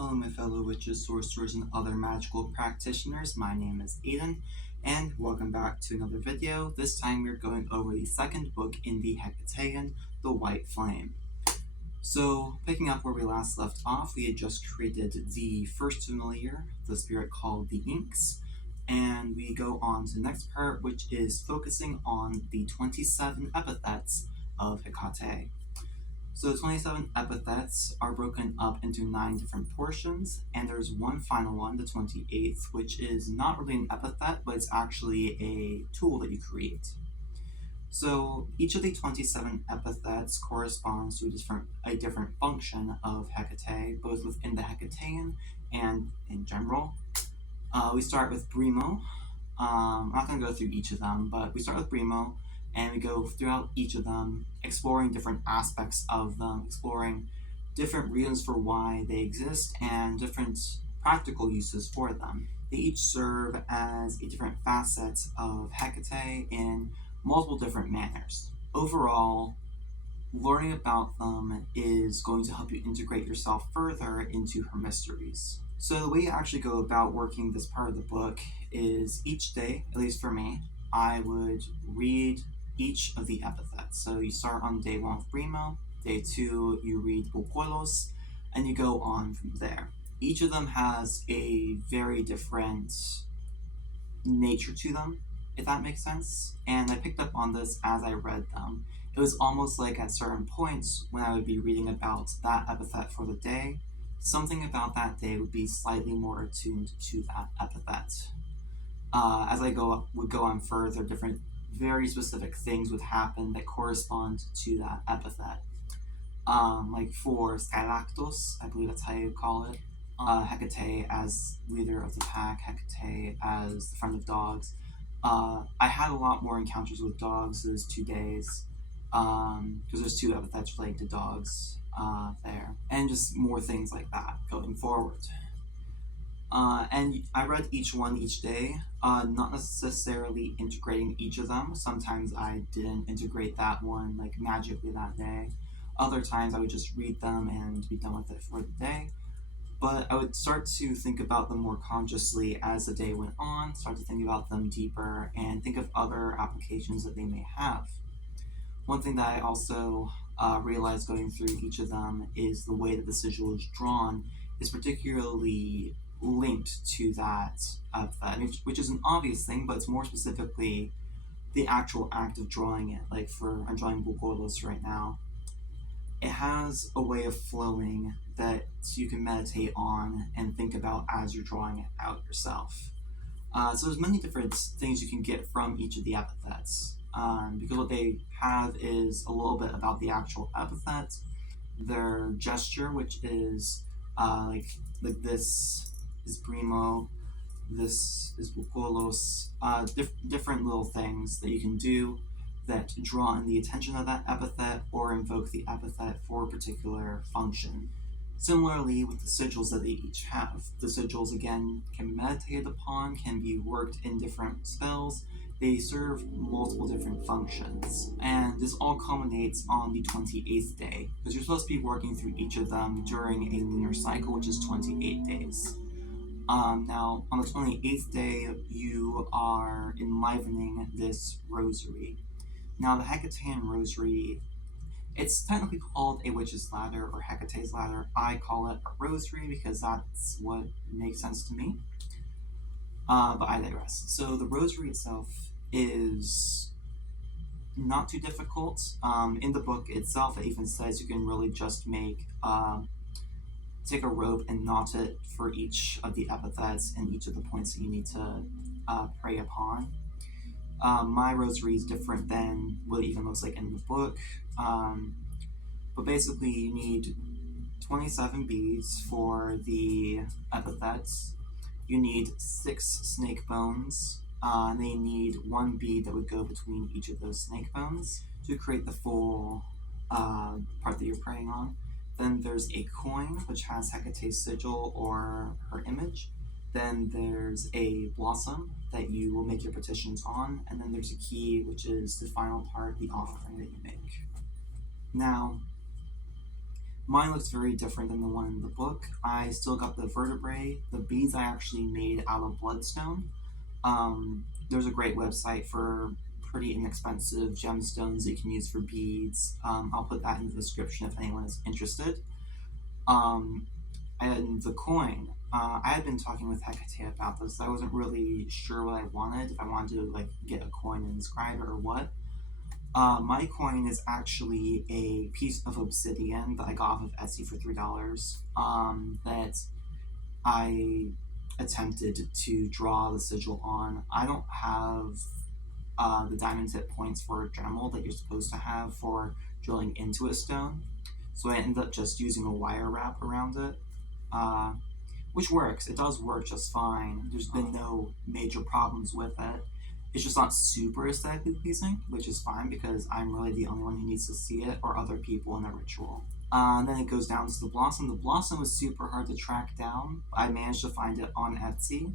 Hello my fellow witches, sorcerers, and other magical practitioners. My name is Aiden, and welcome back to another video. This time we're going over the second book in the Hekatæon, The White Flame. So, picking up where we last left off, we had just created the first familiar, the spirit called the Inks, and we go on to the next part, which is focusing on the 27 epithets of Hekate. So the 27 epithets are broken up into 9 different portions, and there's one final one, the 28th, which is not really an epithet, but it's actually a tool that you create. So each of the 27 epithets corresponds to a different function of Hekate, both within the Hekatæon and in general. We start with Brimo. I'm not going to go through each of them, but we start with Brimo, and we go throughout each of them, exploring different aspects of them, exploring different reasons for why they exist, and different practical uses for them. They each serve as a different facet of Hekate in multiple different manners. Overall, learning about them is going to help you integrate yourself further into her mysteries. So the way you actually go about working this part of the book is each day, at least for me, I would read each of the epithets. So you start on day 1 with Brimo, day 2 you read Bukolos, and you go on from there. Each of them has a very different nature to them, if that makes sense, and I picked up on this as I read them. It was almost like at certain points when I would be reading about that epithet for the day, something about that day would be slightly more attuned to that epithet. As I would go on further, different very specific things would happen that correspond to that epithet. Like for Skellycrashed, I believe that's how you call it. Hekate as leader of the pack, Hekate as the friend of dogs. I had a lot more encounters with dogs those 2 days, because there's 2 epithets related to dogs there, and just more things like that going forward. And I read each one each day, not necessarily integrating each of them. Sometimes I didn't integrate that one like magically that day. Other times I would just read them and be done with it for the day. But I would start to think about them more consciously as the day went on, start to think about them deeper, and think of other applications that they may have. One thing that I also realized going through each of them is the way that the sigil is drawn is particularly linked to that epithet, which is an obvious thing, but it's more specifically the actual act of drawing it. Like I'm drawing Bukolos right now. It has a way of flowing that you can meditate on and think about as you're drawing it out yourself. So there's many different things you can get from each of the epithets, because what they have is a little bit about the actual epithet, their gesture, which is like this is Brimo, this is Bukolos, different little things that you can do that draw in the attention of that epithet or invoke the epithet for a particular function. Similarly with the sigils that they each have. The sigils, again, can be meditated upon, can be worked in different spells. They serve multiple different functions. And this all culminates on the 28th day, because you're supposed to be working through each of them during a lunar cycle, which is 28 days. Now, on the 28th day, you are enlivening this rosary. Now, the Hekatæon rosary, it's technically called a witch's ladder or Hecate's ladder. I call it a rosary because that's what makes sense to me. But I digress. So the rosary itself is not too difficult. In the book itself, it even says you can really just take a rope and knot it for each of the epithets and each of the points that you need to pray upon. My rosary is different than what it even looks like in the book, but basically you need 27 beads for the epithets. You need 6 snake bones, and then you need 1 bead that would go between each of those snake bones to create the full part that you're praying on. Then there's a coin, which has Hecate's sigil or her image. Then there's a blossom that you will make your petitions on, and then there's a key, which is the final part, the offering that you make. Now, Mine looks very different than the one in the book. I still got the vertebrae. The beads I actually made out of bloodstone. There's a great website for pretty inexpensive gemstones that you can use for beads. I'll put that in the description if anyone is interested. And the coin, I had been talking with Hekatæon about this. I wasn't really sure what I wanted, if I wanted to like get a coin and inscribe it or what. My coin is actually a piece of obsidian that I got off of Etsy for $3. That I attempted to draw the sigil on. I don't have the diamond tip points for a Dremel that you're supposed to have for drilling into a stone, so I ended up just using a wire wrap around it, which works. It does work just fine. There's been no major problems with it. It's just not super aesthetically pleasing, which is fine because I'm really the only one who needs to see it, or other people in the ritual. Then it goes down to the blossom. The blossom was super hard to track down. I managed to find it on Etsy.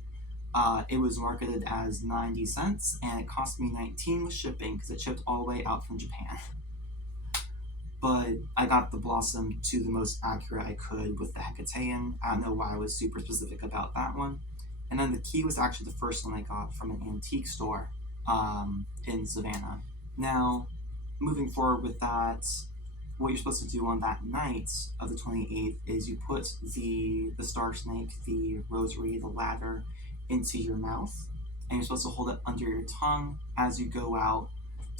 It was marketed as 90 cents, and it cost me 19 with shipping because it shipped all the way out from Japan. But I got the blossom to the most accurate I could with the Hekatæon. I don't know why I was super specific about that one. And then the key was actually the first one I got from an antique store in Savannah. Now, moving forward with that, what you're supposed to do on that night of the 28th is you put the star snake, the rosary, the ladder into your mouth, and you're supposed to hold it under your tongue as you go out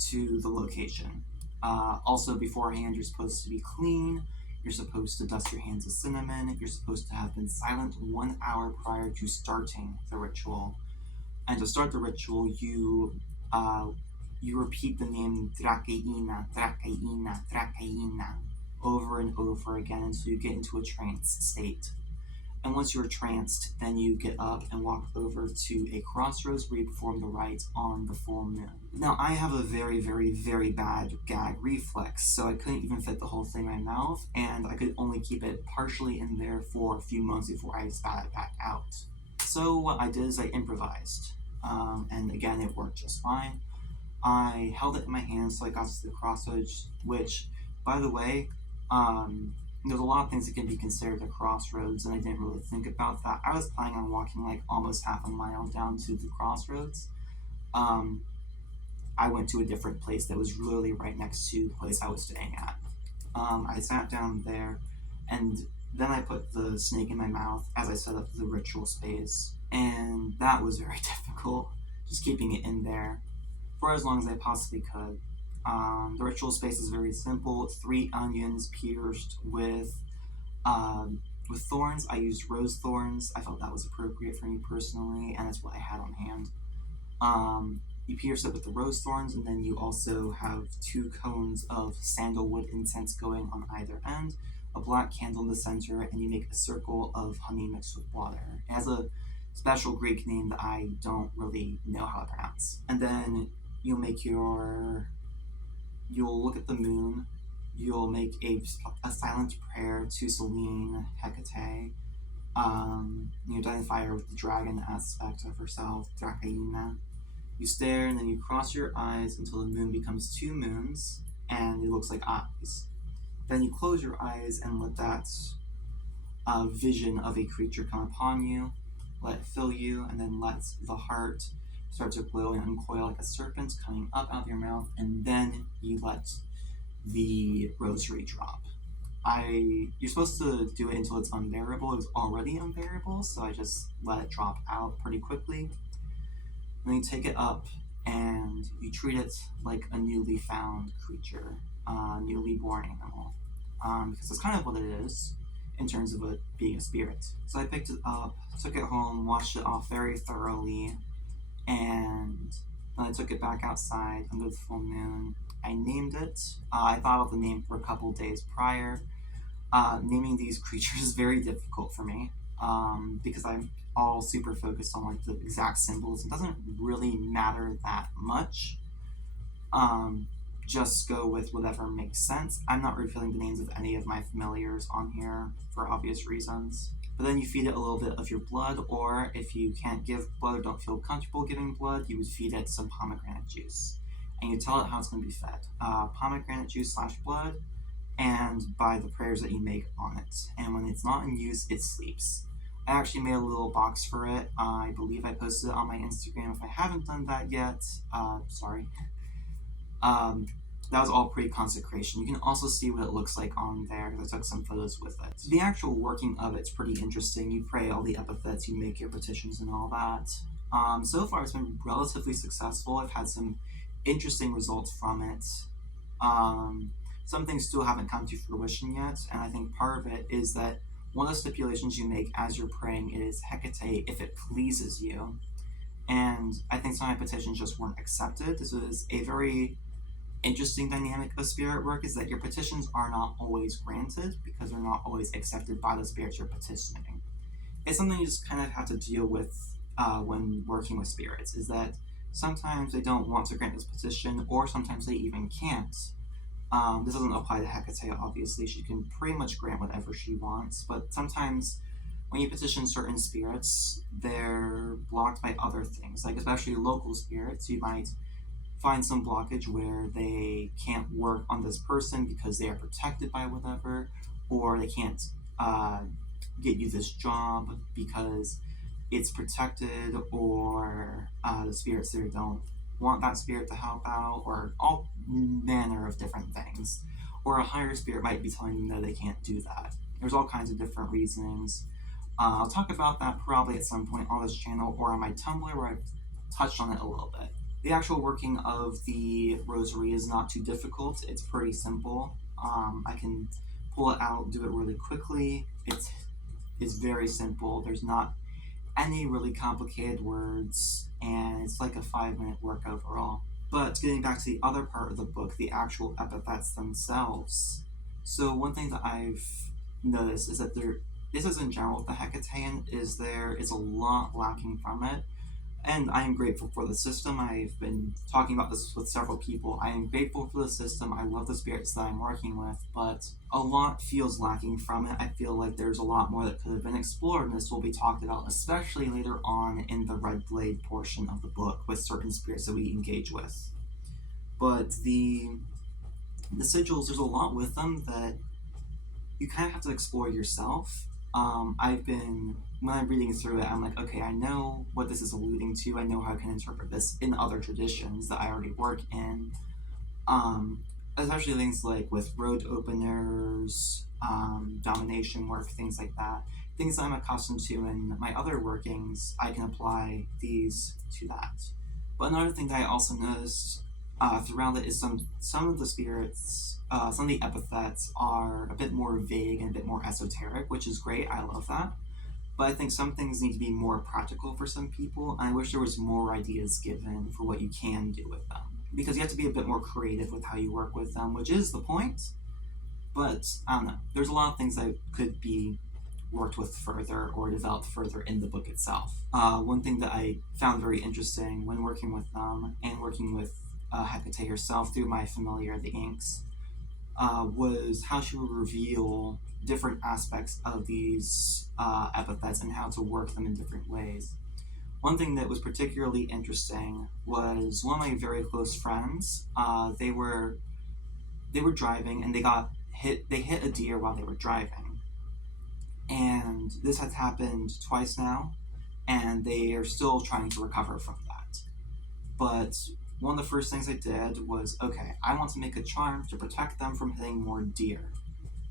to the location. Also, beforehand, you're supposed to be clean. You're supposed to dust your hands with cinnamon. You're supposed to have been silent 1 hour prior to starting the ritual. And to start the ritual, you repeat the name Drakeina, Drakeina, Drakeina over and over again until you get into a trance state. And once you're tranced, then you get up and walk over to a crossroads where you perform the rites on the full moon. Now, I have a very, very, very bad gag reflex, so I couldn't even fit the whole thing in my mouth, and I could only keep it partially in there for a few months before I spat it back out. So what I did is I improvised, and again, it worked just fine. I held it in my hands so I got to the crossroads, which, by the way, there's a lot of things that can be considered a crossroads, and I didn't really think about that. I was planning on walking like almost half a mile down to the crossroads. I went to a different place that was literally right next to the place I was staying at. I sat down there, and then I put the snake in my mouth as I set up the ritual space, and that was very difficult, just keeping it in there for as long as I possibly could. The ritual space is very simple. 3 onions pierced with thorns. I used rose thorns. I felt that was appropriate for me personally, and that's what I had on hand. You pierce it with the rose thorns, and then you also have 2 cones of sandalwood incense going on either end, a black candle in the center, and you make a circle of honey mixed with water. It has a special Greek name that I don't really know how to pronounce. And then you'll look at the moon, you'll make a silent prayer to Selene, Hekate. You identify her with the dragon aspect of herself, Drakeina. You stare, and then you cross your eyes until the moon becomes 2 moons, and it looks like eyes. Then you close your eyes and let that vision of a creature come upon you, let it fill you, and then let the heart start to glow and uncoil like a serpent coming up out of your mouth, and then you let the rosary drop. You're supposed to do it until it's unbearable. It was already unbearable, so I just let it drop out pretty quickly. And then you take it up and you treat it like a newly found creature, newly born animal, because that's kind of what it is in terms of it being a spirit. So I picked it up, took it home, washed it off very thoroughly, and then I took it back outside under the full moon. I named it. I thought of the name for a couple days prior. Naming these creatures is very difficult for me because I'm all super focused on like the exact symbols. It doesn't really matter that much. Just go with whatever makes sense. I'm not revealing the names of any of my familiars on here for obvious reasons. But then you feed it a little bit of your blood, or if you can't give blood or don't feel comfortable giving blood, you would feed it some pomegranate juice. And you tell it how it's going to be fed. Pomegranate juice / blood, and by the prayers that you make on it. And when it's not in use, it sleeps. I actually made a little box for it. I believe I posted it on my Instagram. If I haven't done that yet, sorry. That was all pre-consecration. You can also see what it looks like on there because I took some photos with it. The actual working of it's pretty interesting. You pray all the epithets, you make your petitions and all that. So far it's been relatively successful. I've had some interesting results from it. Some things still haven't come to fruition yet, and I think part of it is that one of the stipulations you make as you're praying is Hekatæ, if it pleases you. And I think some of my petitions just weren't accepted. This was a very interesting dynamic of spirit work, is that your petitions are not always granted because they're not always accepted by the spirits you're petitioning. It's something you just kind of have to deal with when working with spirits, is that sometimes they don't want to grant this petition, or sometimes they even can't. This doesn't apply to Hekatæ, obviously. She can pretty much grant whatever she wants, but sometimes when you petition certain spirits, they're blocked by other things, like especially local spirits. You might find some blockage where they can't work on this person because they are protected by whatever, or they can't get you this job because it's protected, or the spirits there don't want that spirit to help out, or all manner of different things. Or a higher spirit might be telling them that they can't do that. There's all kinds of different reasonings. I'll talk about that probably at some point on this channel or on my Tumblr, where I've touched on it a little bit. The actual working of the rosary is not too difficult. It's pretty simple. I can pull it out, do it really quickly. It's very simple. There's not any really complicated words, and it's like a 5-minute work overall. But getting back to the other part of the book, the actual epithets themselves. So one thing that I've noticed is that this is in general with the Hekatæon, is there is a lot lacking from it. And I am grateful for the system. I've been talking about this with several people. I am grateful for the system. I love the spirits that I'm working with, but a lot feels lacking from it. I feel like there's a lot more that could have been explored, and this will be talked about, especially later on in the Red Blade portion of the book with certain spirits that we engage with. But the sigils, there's a lot with them that you kind of have to explore yourself. When I'm reading through it, I'm like, okay, I know what this is alluding to. I know how I can interpret this in other traditions that I already work in. Especially things like with road openers, domination work, things like that. Things that I'm accustomed to in my other workings, I can apply these to that. But another thing that I also noticed throughout it is some of the spirits, some of the epithets are a bit more vague and a bit more esoteric, which is great. I love that. But I think some things need to be more practical for some people, and I wish there was more ideas given for what you can do with them. Because you have to be a bit more creative with how you work with them, which is the point. But, I don't know, there's a lot of things that could be worked with further or developed further in the book itself. One thing that I found very interesting when working with them, and working with Hekatæ herself through my familiar, the inks, was how she would reveal different aspects of these epithets and how to work them in different ways. One thing that was particularly interesting was one of my very close friends. They were driving, and they hit a deer while they were driving. And this has happened twice now, and they are still trying to recover from that. But one of the first things I did was, okay, I want to make a charm to protect them from hitting more deer.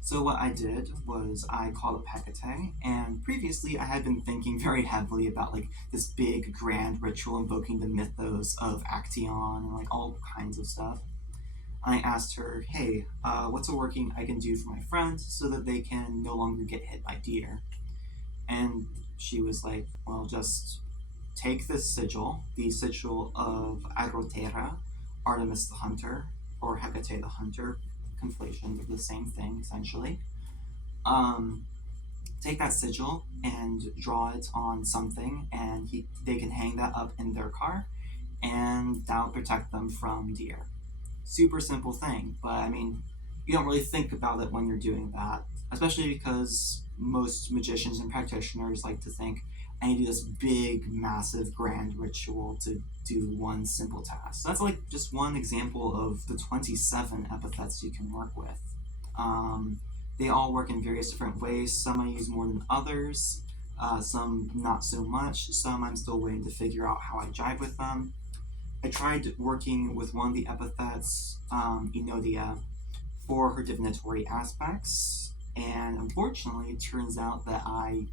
So what I did was I called up Hekatæ, and previously I had been thinking very heavily about like this big grand ritual invoking the mythos of Hekatæon and like all kinds of stuff. I asked her, hey, what's a working I can do for my friends so that they can no longer get hit by deer? And she was like, well, just take this sigil, the sigil of Agrotera, Artemis the Hunter, or Hekatæ the Hunter, conflation of the same thing, essentially. Take that sigil and draw it on something, and they can hang that up in their car, and that'll protect them from deer. Super simple thing, but I mean, you don't really think about it when you're doing that, especially because most magicians and practitioners like to think, I need to do this big, massive, grand ritual to do one simple task. So that's like just one example of the 27 epithets you can work with. They all work in various different ways. Some I use more than others, some not so much. Some I'm still waiting to figure out how I jive with them. I tried working with one of the epithets, Enodia, for her divinatory aspects, and unfortunately it turns out that I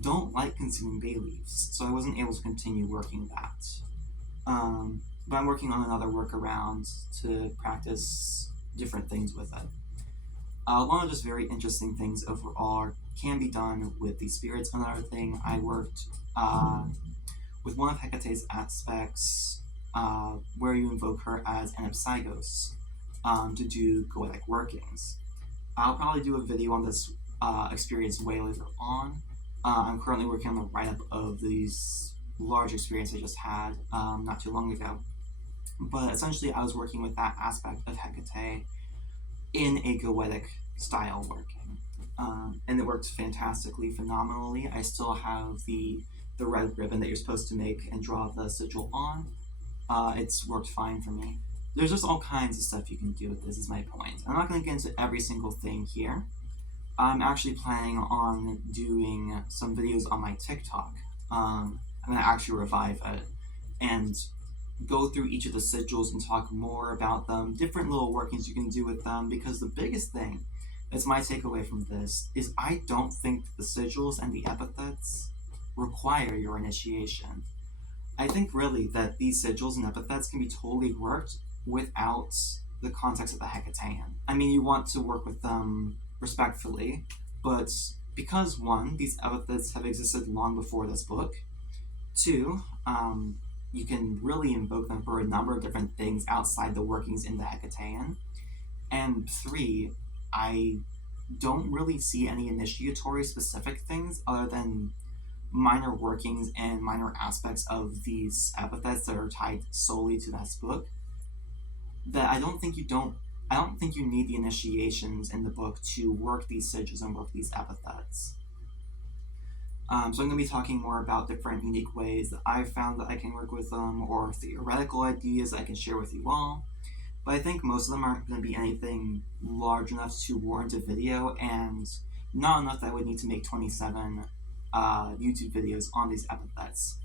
don't like consuming bay leaves, so I wasn't able to continue working that. But I'm working on another workaround to practice different things with it. One of just very interesting things overall can be done with these spirits. Another thing, I worked with one of Hecate's aspects where you invoke her as an Epsigos to do goetic workings. I'll probably do a video on this experience way later on. I'm currently working on the write-up of these large experiences I just had not too long ago. But essentially I was working with that aspect of Hekate in a goetic style working. And it worked fantastically, phenomenally. I still have the red ribbon that you're supposed to make and draw the sigil on. It's worked fine for me. There's just all kinds of stuff you can do with this, is my point. I'm not going to get into every single thing here. I'm actually planning on doing some videos on my TikTok. I'm going to actually revive it and go through each of the sigils and talk more about them, different little workings you can do with them, because the biggest thing that's my takeaway from this is I don't think the sigils and the epithets require your initiation. I think really that these sigils and epithets can be totally worked without the context of the Hekatæon. I mean, you want to work with them respectfully, but because one, these epithets have existed long before this book, two, you can really invoke them for a number of different things outside the workings in the Hekatæon, and three, I don't really see any initiatory specific things other than minor workings and minor aspects of these epithets that are tied solely to this book, that I don't think you need the initiations in the book to work these sigils and work these epithets. So I'm going to be talking more about different unique ways that I've found that I can work with them, or theoretical ideas I can share with you all. But I think most of them aren't going to be anything large enough to warrant a video, and not enough that I would need to make 27 YouTube videos on these epithets.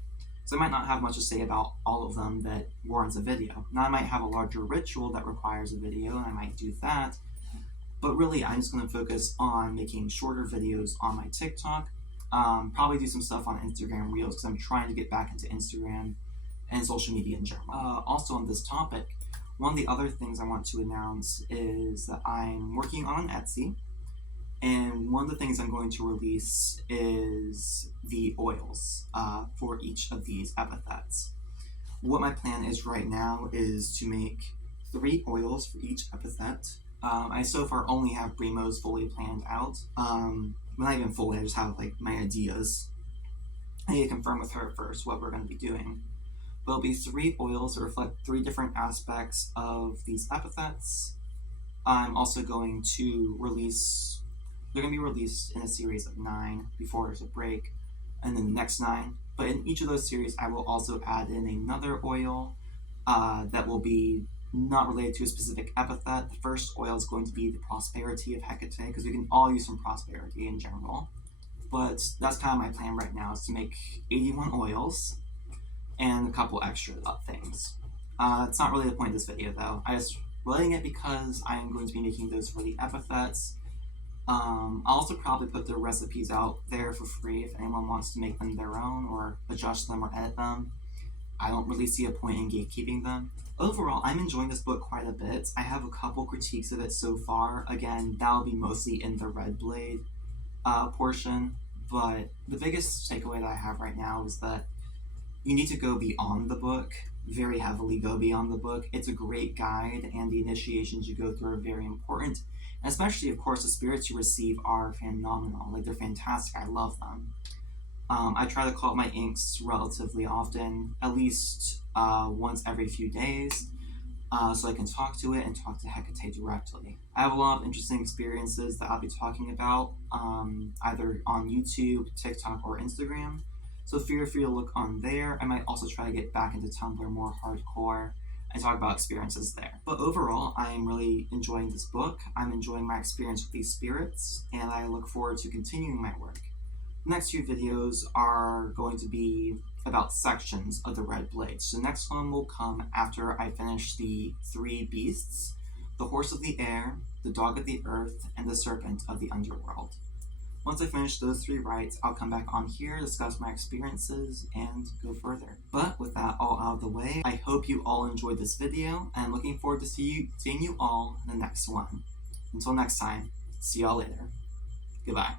So I might not have much to say about all of them that warrants a video. Now I might have a larger ritual that requires a video, and I might do that. But really, I'm just going to focus on making shorter videos on my TikTok. Probably do some stuff on Instagram Reels, because I'm trying to get back into Instagram and social media in general. Also on this topic, one of the other things I want to announce is that I'm working on Etsy. And one of the things I'm going to release is the oils for each of these epithets. What my plan is right now is to make 3 oils for each epithet. I so far only have Brimo's fully planned out. Not even fully, I just have like my ideas. I need to confirm with her first what we're going to be doing. But it'll be 3 oils that reflect 3 different aspects of these epithets. I'm also going to release... They're going to be released in a series of 9 before there's a break, and then the next 9. But in each of those series, I will also add in another oil that will be not related to a specific epithet. The first oil is going to be the prosperity of Hekate, because we can all use some prosperity in general. But that's kind of my plan right now, is to make 81 oils and a couple extra things. It's not really the point of this video, though. I'm just relating it because I am going to be making those for the epithets. I'll also probably put the recipes out there for free if anyone wants to make them their own or adjust them or edit them. I don't really see a point in gatekeeping them. Overall, I'm enjoying this book quite a bit. I have a couple critiques of it so far. Again, that'll be mostly in the Red Blade portion, but the biggest takeaway that I have right now is that you need to go beyond the book, very heavily go beyond the book. It's a great guide, and the initiations you go through are very important. And especially, of course, the spirits you receive are phenomenal. Like, they're fantastic. I love them. I try to call up my inks relatively often, at least once every few days, so I can talk to it and talk to Hekate directly. I have a lot of interesting experiences that I'll be talking about, either on YouTube, TikTok, or Instagram. So feel free to look on there. I might also try to get back into Tumblr more hardcore and talk about experiences there. But overall, I'm really enjoying this book. I'm enjoying my experience with these spirits, and I look forward to continuing my work. The next few videos are going to be about sections of the Red Blade. So the next one will come after I finish the 3 beasts: the horse of the air, the dog of the earth, and the serpent of the underworld. Once I finish those 3 rites, I'll come back on here, discuss my experiences, and go further. But with that all out of the way, I hope you all enjoyed this video, and I'm looking forward to seeing you all in the next one. Until next time, see y'all later. Goodbye.